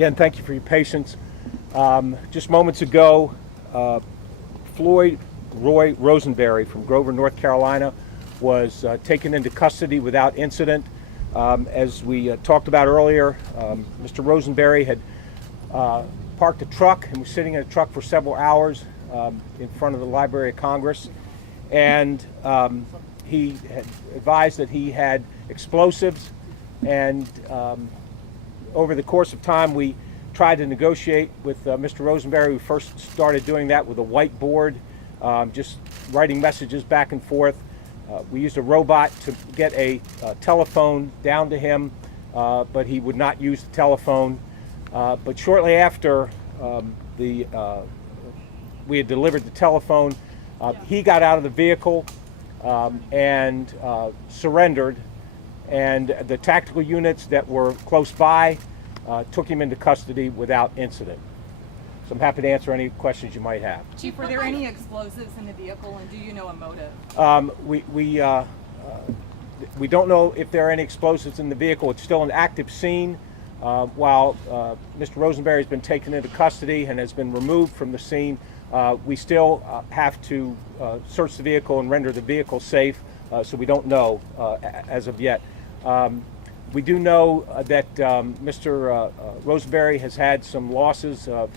Again, thank you for your patience. Just moments ago, Floyd Roy Rosenberry from Grover, North Carolina, was taken into custody without incident. As we talked about earlier, Mr. Rosenberry had parked a truck and was sitting in a truck for several hours in front of the Library of Congress, and he had advised that he had explosives, and over the course of time we tried to negotiate with Mr. Rosenberry. We first started doing that with a whiteboard, just writing messages back and forth. We used a robot to get a telephone down to him, but he would not use the telephone. But shortly after we had delivered the telephone, he got out of the vehicle and surrendered, and the tactical units that were close by took him into custody without incident. So I'm happy to answer any questions you might have. Chief, were there any explosives in the vehicle, and do you know a motive? We don't know if there are any explosives in the vehicle. It's still an active scene. While Mr. Rosenberry has been taken into custody and has been removed from the scene, we still have to search the vehicle and render the vehicle safe, so we don't know as of yet. We do know that Mr. Rosenberry has had some losses of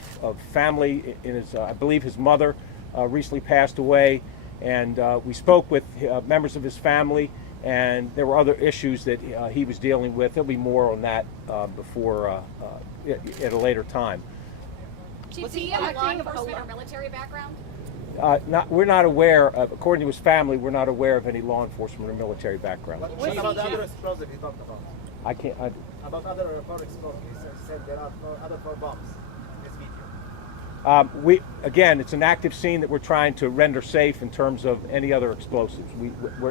family. In his, I believe his mother recently passed away, and we spoke with members of his family, and there were other issues that he was dealing with. There'll be more on that before at a later time. Chief, was he a law enforcement or military background? We're not aware of, according to his family, we're not aware of any law enforcement or military background. What about the other explosive you talked about? I can't. About other four explosives, you said there are other four bombs in this video. Again, it's an active scene that we're trying to render safe in terms of any other explosives.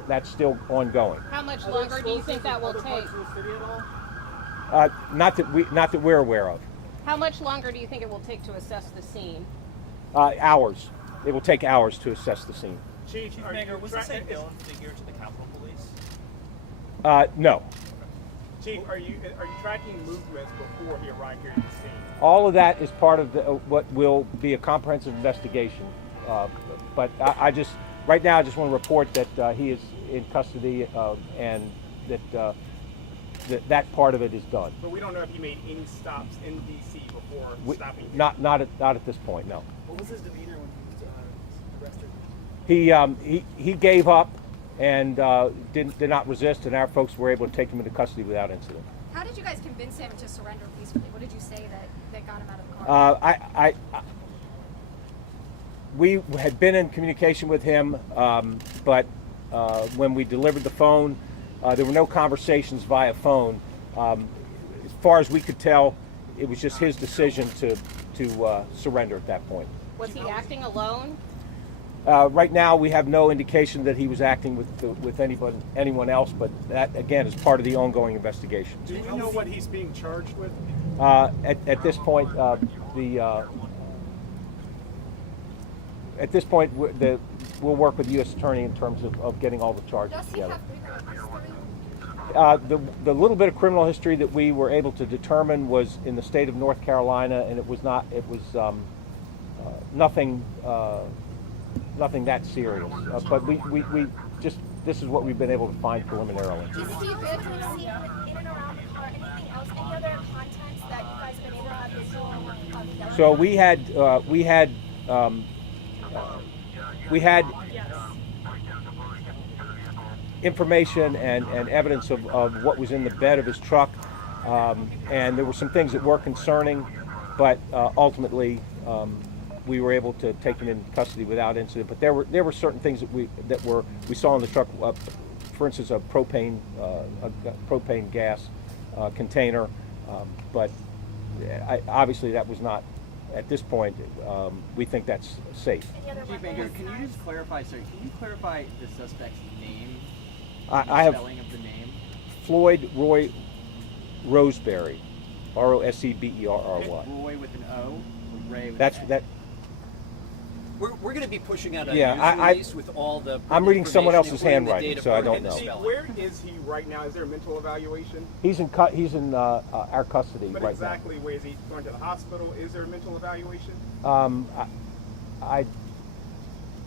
That's still ongoing. How much longer do you think that will take? Not that we're aware of. How much longer do you think it will take to assess the scene? Hours. It will take hours to assess the scene. Chief Manger, was this a known figure to the Capitol Police? No. Chief, are you tracking movements before he arrived here at the scene? All of that is part of what will be a comprehensive investigation. But right now, I just want to report that he is in custody and that that part of it is done. But we don't know if he made any stops in D.C. before stopping here. Not at this point, no. What was his demeanor when he was arrested? He gave up and did not resist, and our folks were able to take him into custody without incident. How did you guys convince him to surrender peacefully? What did you say that got him out of the car? We had been in communication with him, but when we delivered the phone, there were no conversations via phone. As far as we could tell, it was just his decision to surrender at that point. Was he acting alone? Right now, we have no indication that he was acting with anyone else, but that, again, is part of the ongoing investigation. Do we know what he's being charged with? At this point, we'll work with the U.S. Attorney in terms of getting all the charges together. The little bit of criminal history that we were able to determine was in the state of North Carolina, and it was nothing that serious. But we just, this is what we've been able to find preliminarily. Is he good? Do you see him in and around the car? Anything else? Any other contents that you guys have been able to have visual? So we had information and evidence of what was in the bed of his truck, and there were some things that were concerning, but ultimately we were able to take him in custody without incident. But there were certain things that we saw in the truck. For instance, a propane gas container, but obviously that was not. At this point, we think that's safe. Chief Manger, can you just clarify, sir? Can you clarify the suspect's name? I have spelling of the name. Floyd Roy Roseberry, Rosebерry. Roy with an O, or Ray with That's an A? that. We're going to be pushing out a Yeah, news I- release with all the. I'm reading someone information, else's including the handwriting, date of so I birth don't and the know. Chief, spelling. where is he right now? Is there a mental evaluation? He's in our custody But right exactly where is he going to the hospital? Is there a mental evaluation? now.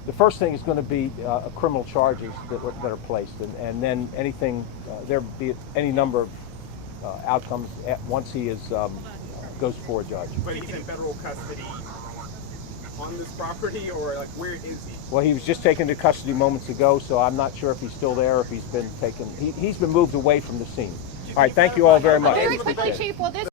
The first thing is going to be criminal charges that are placed, and then anything there'll be any number of outcomes once he is goes before a judge. But he's in federal custody on this property, or like where is he? Well, he was just taken into custody moments ago, so I'm not sure if he's still there, or if he's been taken. He's been moved away from the scene. All right, thank you all very much. Very quickly, Chief, will this